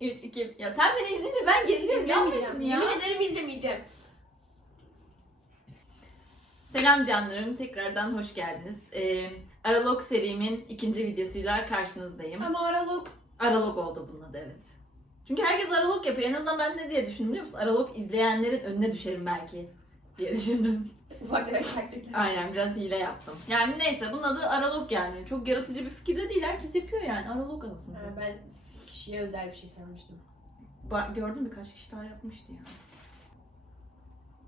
3, 2, ya sen beni izleyince ben geriliyorum. Yapma şunu ya. Yemin ederim izlemeyeceğim. Selam canlarım, tekrardan hoş geldiniz. Ee, Aralog serimin ikinci videosuyla karşınızdayım. Ama aralık. Aralog oldu bunun adı evet. Çünkü herkes aralog yapıyor. En azından ben ne diye düşündüm biliyor musun? Aralog izleyenlerin önüne düşerim belki diye düşündüm. Ufak tefek taktikler. Aynen biraz hile yaptım. Yani neyse bunun adı aralog yani. Çok yaratıcı bir fikir de değil. Herkes yapıyor yani. Aralog anasını. Ha, ben kişiye özel bir şey sanmıştım. Ba- gördüm birkaç kişi daha yapmıştı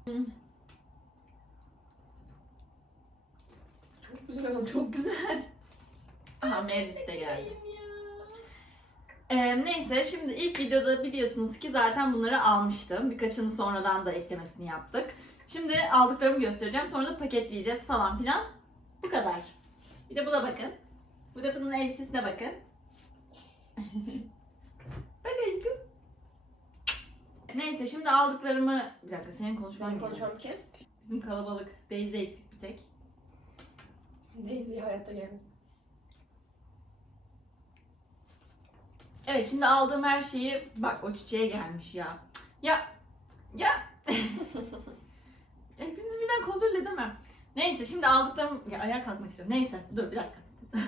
yani. Çok güzel oldu. Çok güzel. Aha Meredith de geldi. Benim ya. Ee, neyse şimdi ilk videoda biliyorsunuz ki zaten bunları almıştım. Birkaçını sonradan da eklemesini yaptık. Şimdi aldıklarımı göstereceğim. Sonra da paketleyeceğiz falan filan. Bu kadar. Bir de buna bakın. Bu da bunun elbisesine bakın. Bak aşkım. Neyse şimdi aldıklarımı... Bir dakika senin konuşman Ben geliyor. konuşmam kes. Bizim kalabalık. Daisy eksik bir tek. Daisy hayatta gelmez. Evet şimdi aldığım her şeyi... Bak o çiçeğe gelmiş ya. Ya... Ya... Hepinizi birden kontrol edemem. Neyse şimdi aldıklarım... Ya ayağa kalkmak istiyorum. Neyse dur bir dakika.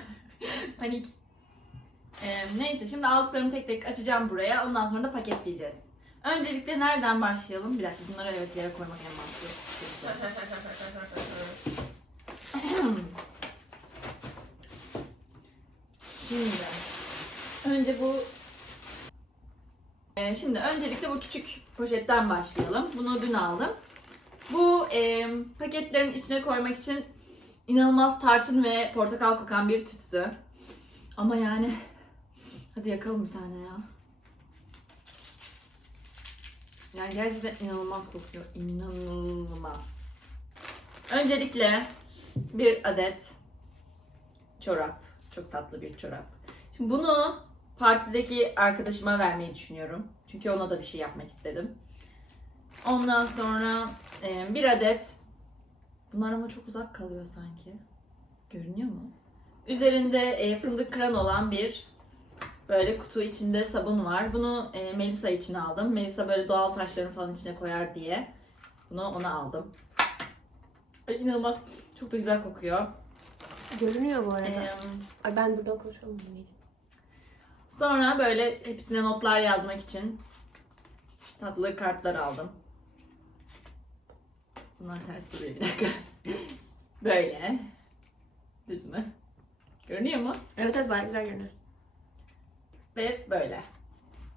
Panik. Ee, neyse şimdi aldıklarımı tek tek açacağım buraya. Ondan sonra da paketleyeceğiz. Öncelikle nereden başlayalım? Bir dakika bunları evet yere koymak en mantıklı. Şimdi önce bu Ee, şimdi öncelikle bu küçük poşetten başlayalım. Bunu dün aldım. Bu e, paketlerin içine koymak için inanılmaz tarçın ve portakal kokan bir tütsü. Ama yani hadi yakalım bir tane ya. Yani gerçekten inanılmaz kokuyor. İnanılmaz. Öncelikle bir adet çorap. Çok tatlı bir çorap. Şimdi bunu partideki arkadaşıma vermeyi düşünüyorum. Çünkü ona da bir şey yapmak istedim. Ondan sonra e, bir adet bunlar ama çok uzak kalıyor sanki. Görünüyor mu? Üzerinde e, fındık kıran olan bir böyle kutu içinde sabun var. Bunu e, Melisa için aldım. Melisa böyle doğal taşların falan içine koyar diye. Bunu ona aldım. Ay, inanılmaz. Çok da güzel kokuyor. Görünüyor bu arada. Ee, Ay ben buradan konuşamam. Sonra böyle hepsine notlar yazmak için tatlı kartlar aldım. Bunlar ters duruyor bir dakika. Böyle. Düz mü? Görünüyor mu? Evet evet bayağı güzel görünüyor. Ve böyle.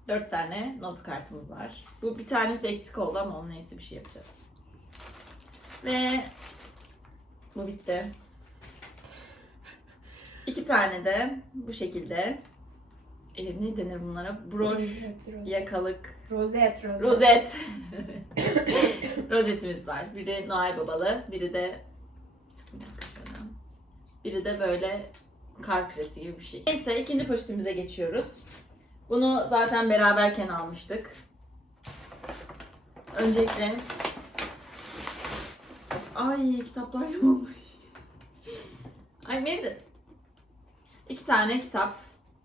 Dört tane not kartımız var. Bu bir tanesi eksik oldu ama onun neyse bir şey yapacağız. Ve bu bitti. İki tane de bu şekilde e, ne denir bunlara? Broş, yakalık, Rozet, rozet. rozet. Rozetimiz var. Biri Noel babalı, biri de biri de böyle kar küresi gibi bir şey. Neyse ikinci poşetimize geçiyoruz. Bunu zaten beraberken almıştık. Öncelikle Ay kitaplar yamulmuş. Ay Meredith. İki tane kitap.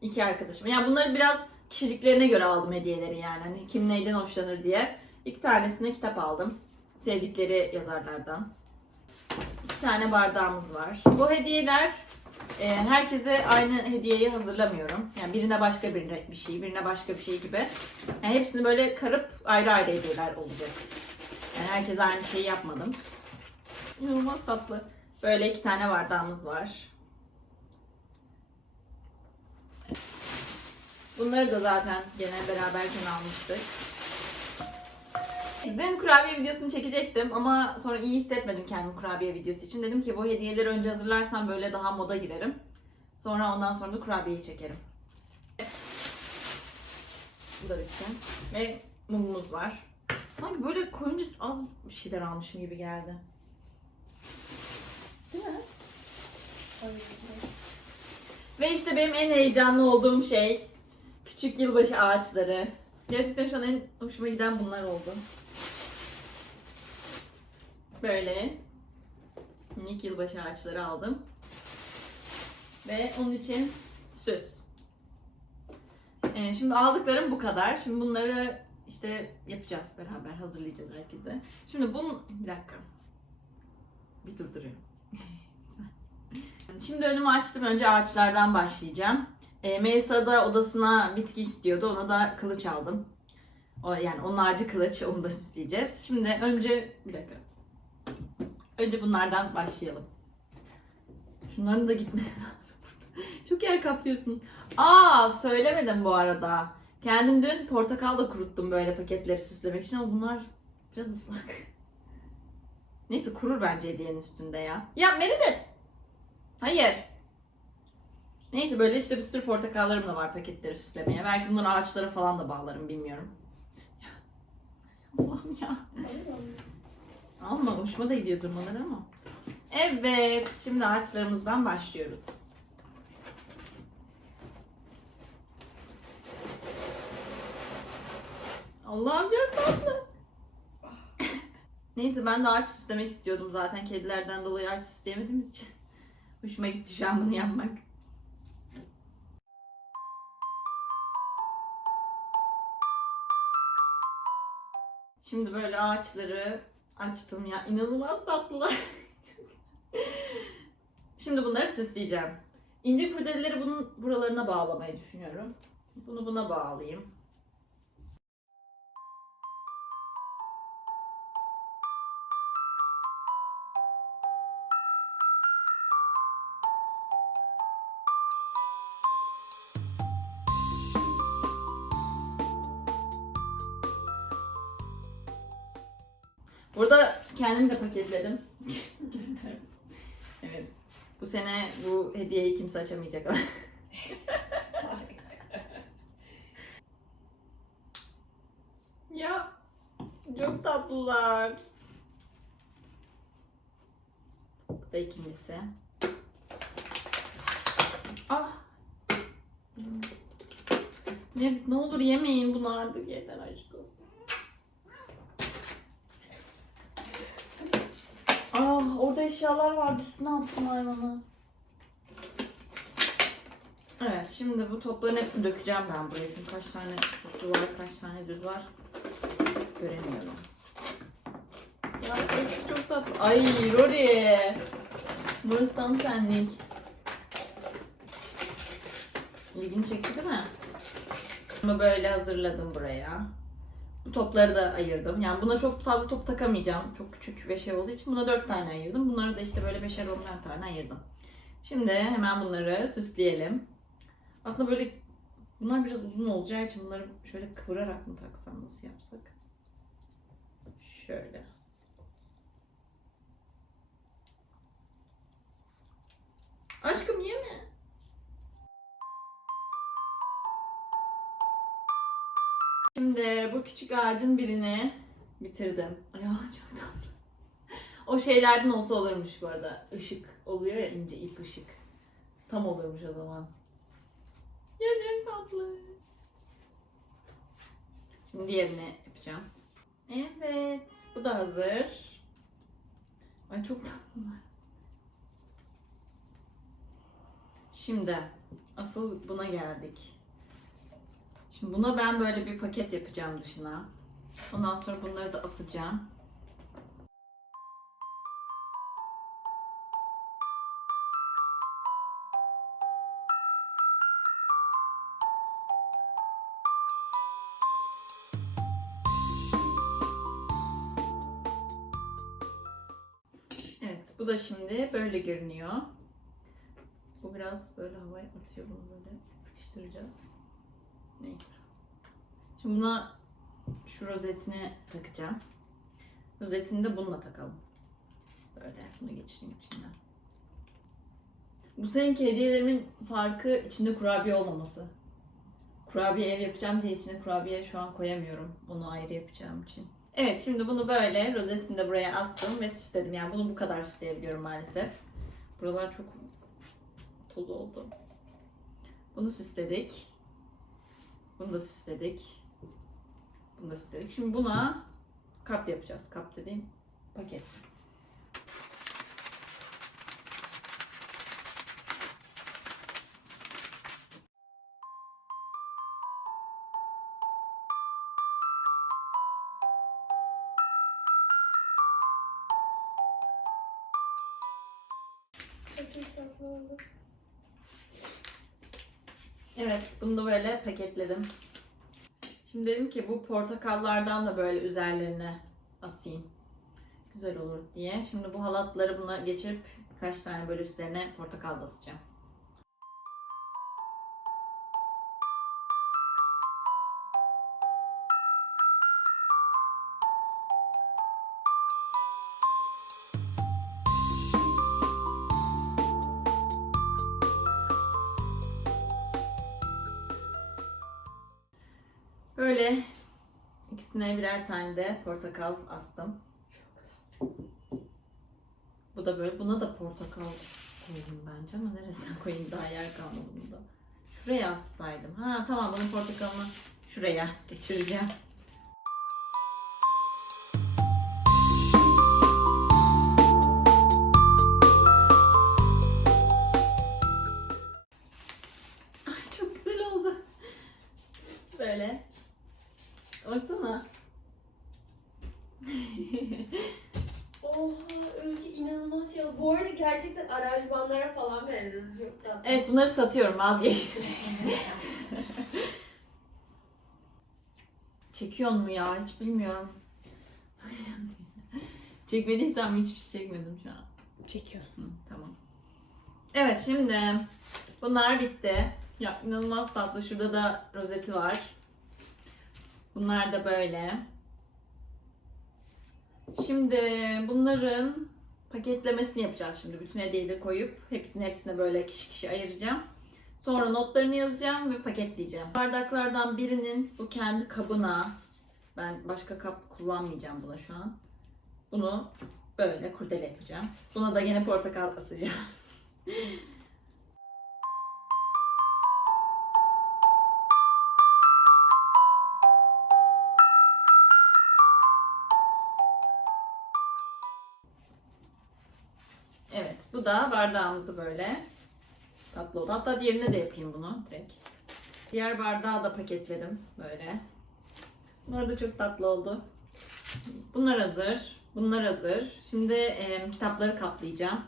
iki arkadaşım. Yani bunları biraz kişiliklerine göre aldım hediyeleri yani. Hani kim neyden hoşlanır diye. İki tanesine kitap aldım. Sevdikleri yazarlardan. İki tane bardağımız var. Bu hediyeler e, herkese aynı hediyeyi hazırlamıyorum. Yani birine başka birine bir şey, birine başka bir şey gibi. Yani hepsini böyle karıp ayrı ayrı hediyeler olacak. Yani herkese aynı şeyi yapmadım. İnanılmaz tatlı. Böyle iki tane bardağımız var. Bunları da zaten gene beraberken almıştık. Dün kurabiye videosunu çekecektim ama sonra iyi hissetmedim kendim kurabiye videosu için. Dedim ki bu hediyeleri önce hazırlarsam böyle daha moda girerim. Sonra ondan sonra da kurabiyeyi çekerim. Bu da bitti. Ve mumumuz var. Sanki böyle koyunca az bir şeyler almışım gibi geldi. Değil mi? Ve işte benim en heyecanlı olduğum şey küçük yılbaşı ağaçları. Gerçekten şu an en hoşuma giden bunlar oldu. Böyle minik yılbaşı ağaçları aldım. Ve onun için süs. Ee, şimdi aldıklarım bu kadar. Şimdi bunları işte yapacağız beraber. Hazırlayacağız herkese. Şimdi bunu... Bir dakika. Bir durduruyorum. Şimdi önümü açtım. Önce ağaçlardan başlayacağım. E, Melisa da odasına bitki istiyordu. Ona da kılıç aldım. O, yani onun ağacı kılıç. Onu da süsleyeceğiz. Şimdi önce... Bir dakika. Önce bunlardan başlayalım. Şunların da gitmesi lazım. Çok yer kaplıyorsunuz. Aa söylemedim bu arada. Kendim dün portakal da kuruttum böyle paketleri süslemek için ama bunlar biraz ıslak. Neyse kurur bence hediyenin üstünde ya. Ya Meredith! Hayır. Neyse böyle işte bir sürü portakallarım da var paketleri süslemeye. Belki bunları ağaçlara falan da bağlarım bilmiyorum. Allah'ım ya. Alma hoşuma da gidiyor durmaları ama. Evet şimdi ağaçlarımızdan başlıyoruz. Allah'ım çok tatlı. Neyse ben de ağaç süslemek istiyordum zaten. Kedilerden dolayı ağaç süsleyemediğimiz için. Hoşuma gitti şu an bunu yapmak. Şimdi böyle ağaçları açtım ya. inanılmaz tatlılar. Şimdi bunları süsleyeceğim. İnce kurdeleleri bunun buralarına bağlamayı düşünüyorum. Bunu buna bağlayayım. Kendim de paketledim. Evet. Bu sene bu hediyeyi kimse açamayacak ama. ya çok tatlılar. Bu da ikincisi. Ah. Merit ne olur yemeyin bunu artık yeter aşkım. Ah orada eşyalar vardı üstüne attım hayvanı. Evet şimdi bu topların hepsini dökeceğim ben buraya. Çünkü kaç tane süslü var, kaç tane düz var göremiyorum. Ya hepsi çok tatlı. Ay Rory. Burası tam senlik. İlgini çekti değil mi? Bunu böyle hazırladım buraya. Bu topları da ayırdım. Yani buna çok fazla top takamayacağım. Çok küçük ve şey olduğu için buna 4 tane ayırdım. Bunları da işte böyle beşer 10 tane ayırdım. Şimdi hemen bunları süsleyelim. Aslında böyle bunlar biraz uzun olacağı için bunları şöyle kıvırarak mı taksam nasıl yapsak? Şöyle. Aşkım yeme. Şimdi bu küçük ağacın birini bitirdim. Ay çok tatlı. O şeylerden olsa olurmuş bu arada. Işık oluyor ya ince ip ışık. Tam olurmuş o zaman. Ya çok tatlı. Şimdi diğerini yapacağım. Evet, bu da hazır. Ay çok tatlılar. Şimdi asıl buna geldik. Şimdi buna ben böyle bir paket yapacağım dışına. Ondan sonra bunları da asacağım. Evet, bu da şimdi böyle görünüyor. Bu biraz böyle havaya atıyor bunu böyle sıkıştıracağız. Neyse. Şimdi buna şu rozetini takacağım. Rozetini de bununla takalım. Böyle bunu geçireyim içinden. Bu seninki hediyelerimin farkı içinde kurabiye olmaması. Kurabiye ev yapacağım diye içine kurabiye şu an koyamıyorum. Onu ayrı yapacağım için. Evet şimdi bunu böyle rozetini de buraya astım ve süsledim. Yani bunu bu kadar süsleyebiliyorum maalesef. Buralar çok toz oldu. Bunu süsledik. Bunu da süsledik. Bunu da süsledik. Şimdi buna kap yapacağız. Kap dediğim paket. Paketledim. Şimdi dedim ki bu portakallardan da böyle üzerlerine asayım. Güzel olur diye. Şimdi bu halatları buna geçirip birkaç tane böyle üstlerine portakal da Böyle ikisine birer tane de portakal astım. Bu da böyle. Buna da portakal koydum bence ama neresine koyayım daha yer kalmadı bunda. Şuraya assaydım. Ha tamam bunun portakalını şuraya geçireceğim. Evet bunları satıyorum vazgeçtim. Çekiyor mu ya hiç bilmiyorum. Çekmediysem hiçbir şey çekmedim şu an. Çekiyor. Hı, tamam. Evet şimdi bunlar bitti. Ya inanılmaz tatlı. Şurada da rozeti var. Bunlar da böyle. Şimdi bunların paketlemesini yapacağız şimdi. Bütün hediyeleri koyup hepsini hepsine böyle kişi kişi ayıracağım. Sonra notlarını yazacağım ve paketleyeceğim. Bardaklardan birinin bu kendi kabına ben başka kap kullanmayacağım buna şu an. Bunu böyle kurdele yapacağım. Buna da yine portakal asacağım. da bardağımızı böyle tatlı oldu. Hatta diğerine de yapayım bunu direkt. Diğer bardağı da paketledim böyle. Bunlar da çok tatlı oldu. Bunlar hazır. Bunlar hazır. Şimdi e, kitapları kaplayacağım.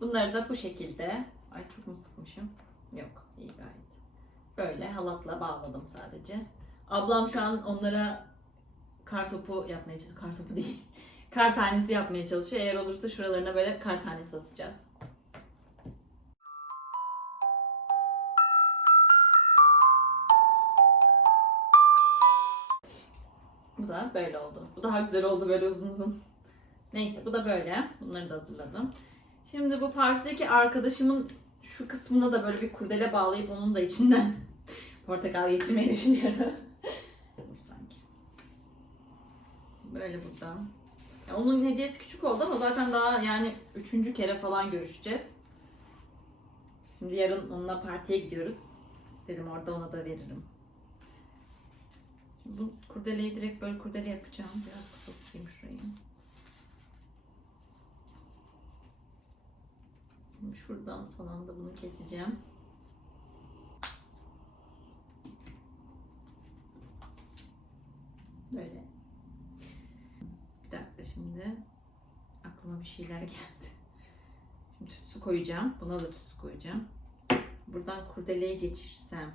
Bunları da bu şekilde. Ay çok mu sıkmışım? Yok, iyi gayet. Böyle halatla bağladım sadece. Ablam şu an onlara kar topu yapmaya çalışıyor. Kar topu değil. Kar tanesi yapmaya çalışıyor. Eğer olursa şuralarına böyle kar tanesi asacağız. Bu da böyle oldu. Bu daha güzel oldu böyle uzun uzun. Neyse bu da böyle. Bunları da hazırladım. Şimdi bu partideki arkadaşımın şu kısmına da böyle bir kurdele bağlayıp onun da içinden portakal geçirmeyi düşünüyorum. Sanki. Böyle buradan. Ya onun hediyesi küçük oldu ama zaten daha yani üçüncü kere falan görüşeceğiz. Şimdi yarın onunla partiye gidiyoruz. Dedim orada ona da veririm. Şimdi bu kurdeleyi direkt böyle kurdele yapacağım. Biraz kısa tutayım şurayı. Şimdi şuradan falan da bunu keseceğim. Böyle. Bir dakika şimdi aklıma bir şeyler geldi. Şimdi tütsü koyacağım. Buna da tütsü koyacağım. Buradan kurdeleyi geçirsem.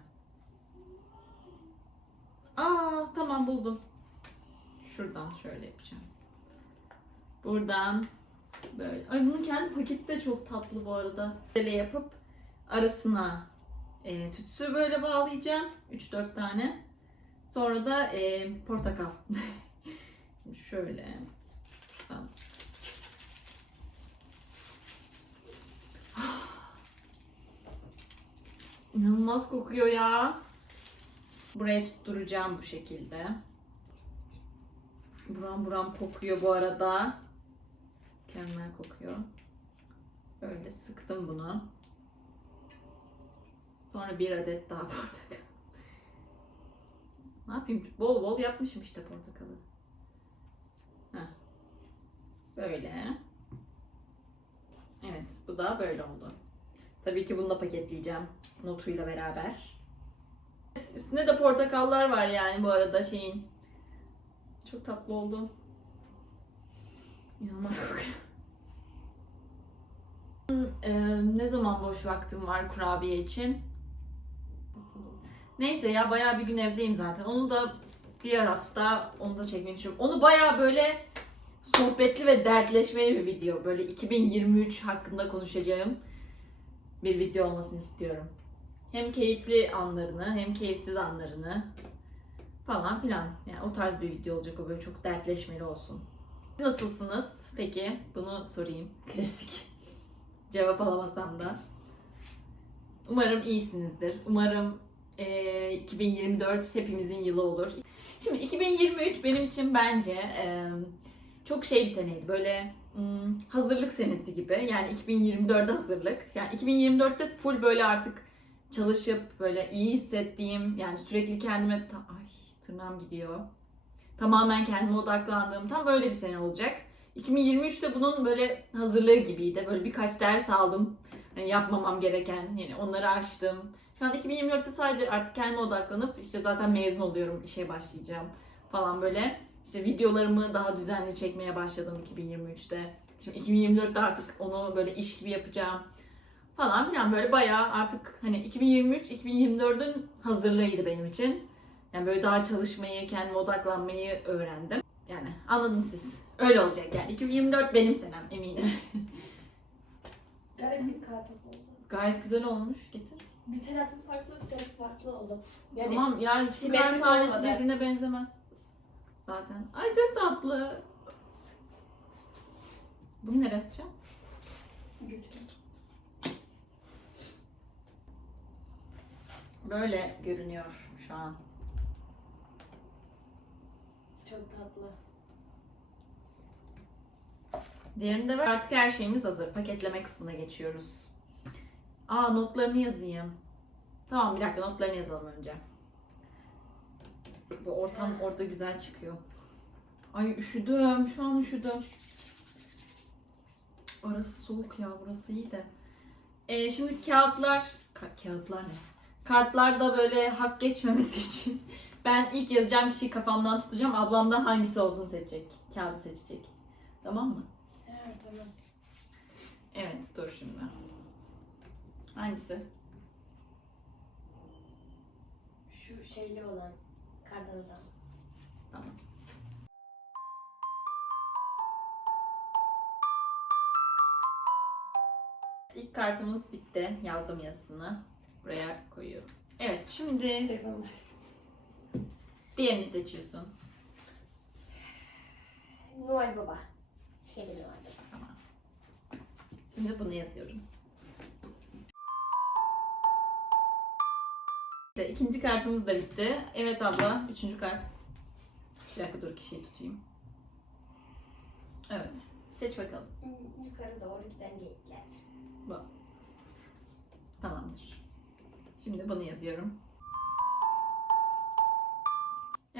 Aa tamam buldum. Şuradan şöyle yapacağım. Buradan böyle. Ay bunun kendi paketi de çok tatlı bu arada. Böyle yapıp arasına e, tütsü böyle bağlayacağım. 3-4 tane. Sonra da e, portakal. Şöyle. Tamam. İnanılmaz kokuyor ya. Buraya tutturacağım bu şekilde. Buram buram kokuyor bu arada. Mükemmel kokuyor. Böyle sıktım bunu. Sonra bir adet daha portakal. Ne yapayım? Bol bol yapmışım işte portakalı. Heh. Böyle. Evet, bu da böyle oldu. Tabii ki bunu da paketleyeceğim notuyla beraber. Üstünde de portakallar var yani bu arada şeyin. Çok tatlı oldu. İnanılmaz kokuyor. Ee, ne zaman boş vaktim var kurabiye için? Neyse ya bayağı bir gün evdeyim zaten. Onu da diğer hafta onu da çekmeyi düşünüyorum. Onu bayağı böyle sohbetli ve dertleşmeli bir video. Böyle 2023 hakkında konuşacağım bir video olmasını istiyorum. Hem keyifli anlarını hem keyifsiz anlarını falan filan. Yani o tarz bir video olacak o böyle çok dertleşmeli olsun. Nasılsınız? Peki bunu sorayım. Klasik. Cevap alamasam da. Umarım iyisinizdir. Umarım eee, 2024 hepimizin yılı olur. Şimdi 2023 benim için bence eee, çok şey bir seneydi. Böyle hmm, hazırlık senesi gibi. Yani 2024'de hazırlık. Yani 2024'te full böyle artık çalışıp böyle iyi hissettiğim yani sürekli kendime ay tırnağım gidiyor. Tamamen kendime odaklandığım tam böyle bir sene olacak. 2023'te bunun böyle hazırlığı gibiydi. Böyle birkaç ders aldım. Hani yapmamam gereken yani onları açtım. Şu an 2024'te sadece artık kendime odaklanıp işte zaten mezun oluyorum, işe başlayacağım falan böyle. İşte videolarımı daha düzenli çekmeye başladım 2023'te. Şimdi 2024'te artık onu böyle iş gibi yapacağım falan filan böyle bayağı artık hani 2023 2024'ün hazırlığıydı benim için. Yani böyle daha çalışmayı, kendime odaklanmayı öğrendim. Yani anladınız siz. Öyle olacak yani. 2024 benim senem eminim. Garip bir karton oldu. Gayet güzel olmuş. Getir. Bir tarafı farklı, bir tarafı farklı oldu. Yani tamam yani hiçbir simetrik tanesi olmadı. birbirine benzemez. Zaten. Ay çok tatlı. Bunu nereye asacağım? götürün. Böyle görünüyor şu an. Çok tatlı. Diğerinde var. Artık her şeyimiz hazır. Paketleme kısmına geçiyoruz. Aa notlarını yazayım. Tamam bir dakika notlarını yazalım önce. Bu ortam orada güzel çıkıyor. Ay üşüdüm. Şu an üşüdüm. Orası soğuk ya. Burası iyi de. Ee, şimdi kağıtlar... Ka- kağıtlar ne? Kartlarda böyle hak geçmemesi için ben ilk yazacağım kişiyi kafamdan tutacağım. Ablam da hangisi olduğunu seçecek. Kağıdı seçecek. Tamam mı? Evet, tamam. Evet, dur şimdi. Hangisi? Şu şeyli olan kardan adam. Tamam. İlk kartımız bitti. Yazdım yazısını. Buraya koyuyorum. Evet, şimdi Telefonum. Diğerini seçiyorsun. Noel Baba. Şeyli Noel Baba. Tamam. Şimdi bunu yazıyorum. İkinci kartımız da bitti. Evet abla, üçüncü kart. Bir dakika dur kişiyi tutayım. Evet, seç bakalım. Yukarı doğru giden geyikler. Tamamdır. Şimdi bunu yazıyorum.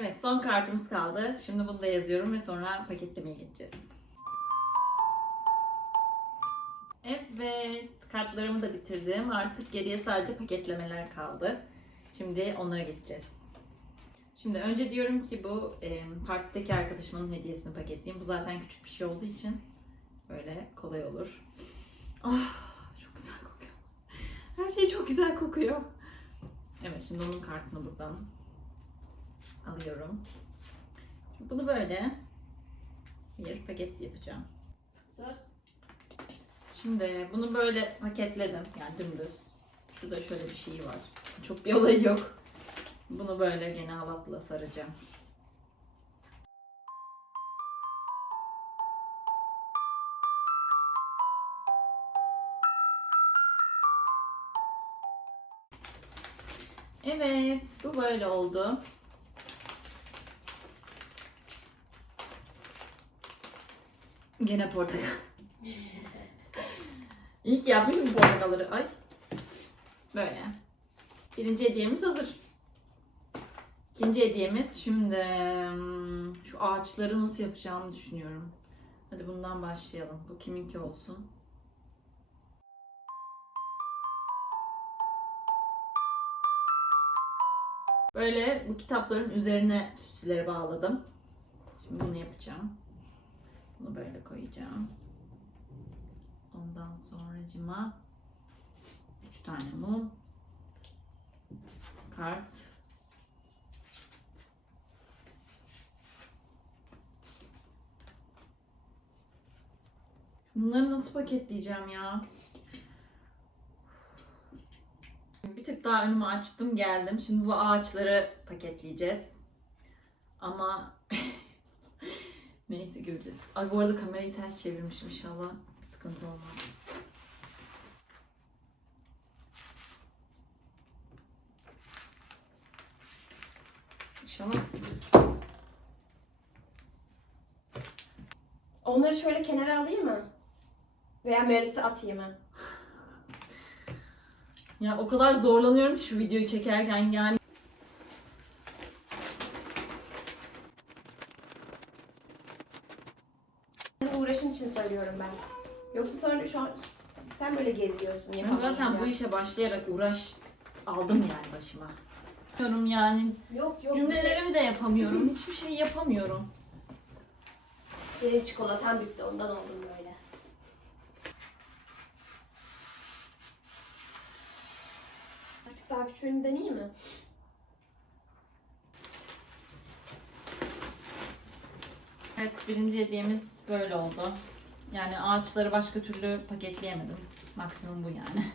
Evet, son kartımız kaldı. Şimdi bunu da yazıyorum ve sonra paketlemeye geçeceğiz. Evet, kartlarımı da bitirdim. Artık geriye sadece paketlemeler kaldı. Şimdi onlara geçeceğiz. Şimdi önce diyorum ki bu e, partideki arkadaşımın hediyesini paketleyeyim. Bu zaten küçük bir şey olduğu için böyle kolay olur. Ah, çok güzel kokuyor. Her şey çok güzel kokuyor. Evet, şimdi onun kartını buradan alıyorum. Bunu böyle bir paket yapacağım. Şimdi bunu böyle paketledim. Yani dümdüz. Şurada şöyle bir şey var. Çok bir olayı yok. Bunu böyle gene halatla saracağım. Evet, bu böyle oldu. Gene portakal. İyi ki yapmışım portakalları. Ay. Böyle. Birinci hediyemiz hazır. İkinci hediyemiz şimdi hmm, şu ağaçları nasıl yapacağımı düşünüyorum. Hadi bundan başlayalım. Bu kiminki olsun? Böyle bu kitapların üzerine tütsüleri bağladım. Şimdi bunu yapacağım. Bunu böyle koyacağım. Ondan sonracıma 3 tane mum. Kart. Bunları nasıl paketleyeceğim ya? Bir tık daha önümü açtım geldim. Şimdi bu ağaçları paketleyeceğiz. Ama neyse göreceğiz. Ay bu arada kamerayı ters çevirmişim inşallah. Sıkıntı olmaz. İnşallah. Onları şöyle kenara alayım mı? Veya Merit'e atayım mı? Ya o kadar zorlanıyorum ki şu videoyu çekerken yani. Senin uğraşın için söylüyorum ben. Yoksa sonra şu an sen böyle geriliyorsun Ben zaten bu işe başlayarak uğraş aldım yani başıma. Yapamıyorum yani. Yok yok. Cümlelerimi de yapamıyorum. Hiçbir şey yapamıyorum. Senin çikolatan bitti ondan oldum böyle. Artık daha küçüğünü deneyeyim mi? Evet birinci hediyemiz böyle oldu. Yani ağaçları başka türlü paketleyemedim. Maksimum bu yani.